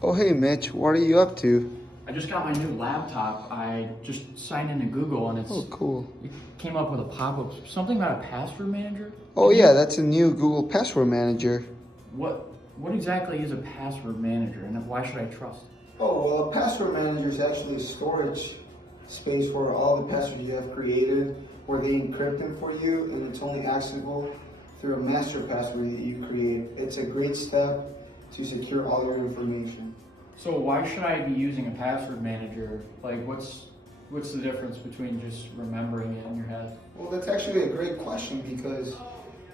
Oh, hey, Mitch, what are you up to? I just got my new laptop. I just signed into Google and Oh, cool. it came up with a pop-up, something about a password manager. Oh, yeah, that's a new Google Password Manager. What exactly is a password manager and why should I trust it? Oh, well, a password manager is actually a storage space for all the passwords you have created, where they encrypt them for you, and it's only accessible through a master password that you create. It's a great step to secure all your information. So why should I be using a password manager? Like what's the difference between just remembering it in your head? Well, that's actually a great question because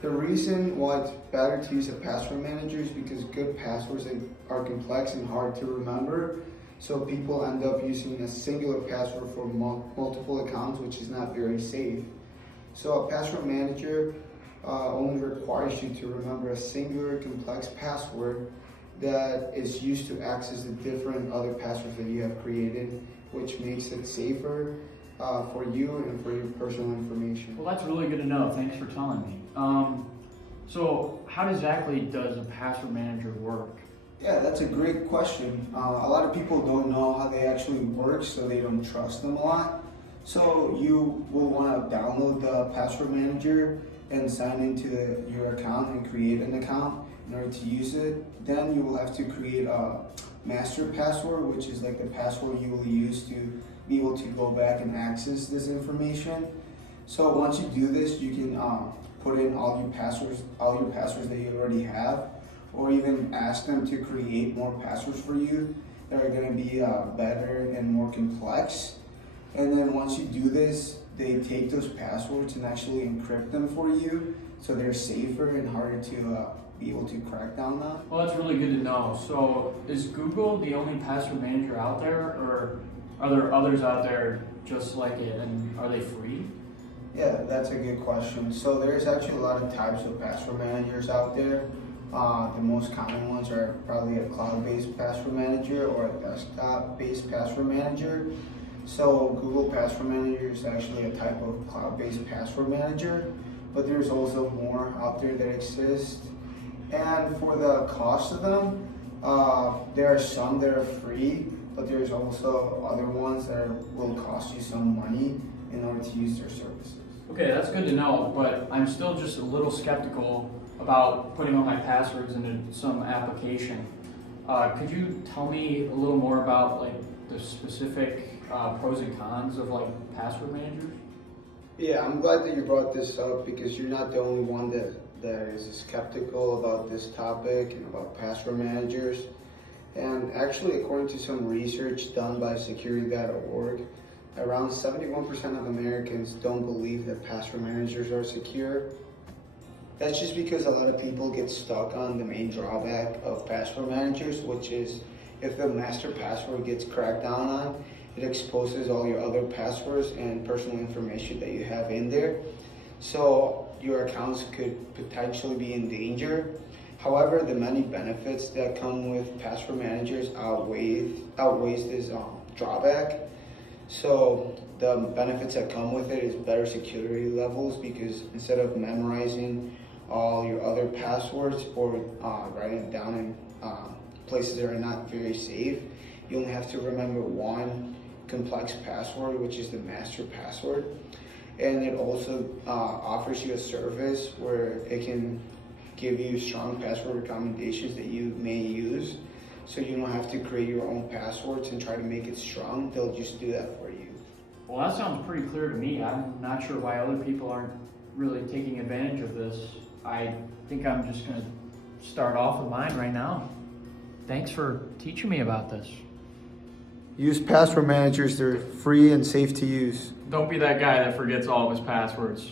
the reason why it's better to use a password manager is because good passwords are complex and hard to remember. So people end up using a singular password for multiple accounts, which is not very safe. So a password manager only requires you to remember a singular complex password that is used to access the different other passwords that you have created, which makes it safer for you and for your personal information. Well, that's really good to know. Thanks for telling me. So how exactly does a password manager work? Yeah, that's a great question. A lot of people don't know how they actually work, so they don't trust them a lot. So you will want to download the password manager and sign into your account and create an account in order to use it. Then you will have to create a master password, which is like the password you will use to be able to go back and access this information. So once you do this, you can put in all your passwords that you already have, or even ask them to create more passwords for you that are going to be better and more complex. And then once you do this, they take those passwords and actually encrypt them for you, so they're safer and harder to be able to crack down on. Well, that's really good to know. So is Google the only password manager out there, or are there others out there just like it, and are they free? Yeah, that's a good question. So there's actually a lot of types of password managers out there. The most common ones are probably a cloud-based password manager or a desktop-based password manager. So Google Password Manager is actually a type of cloud-based password manager, but there's also more out there that exist. And for the cost of them, there are some that are free, but there's also other ones that will cost you some money in order to use their services. Okay, that's good to know, but I'm still just a little skeptical about putting all my passwords into some application. Could you tell me a little more about like the specific pros and cons of like password managers? Yeah, I'm glad that you brought this up because you're not the only one that is skeptical about this topic and about password managers. And actually, according to some research done by security.org, around 71% of Americans don't believe that password managers are secure. That's just because a lot of people get stuck on the main drawback of password managers, which is if the master password gets cracked down on, it exposes all your other passwords and personal information that you have in there. So your accounts could potentially be in danger. However, the many benefits that come with password managers outweighs this drawback. So the benefits that come with it is better security levels, because instead of memorizing all your other passwords or writing it down in places that are not very safe, you only have to remember one complex password, which is the master password. And it also offers you a service where it can give you strong password recommendations that you may use. So you don't have to create your own passwords and try to make it strong. They'll just do that for you. Well, that sounds pretty clear to me. I'm not sure why other people aren't really taking advantage of this. I think I'm just going to start off with mine right now. Thanks for teaching me about this. Use password managers, they're free and safe to use. Don't be that guy that forgets all of his passwords.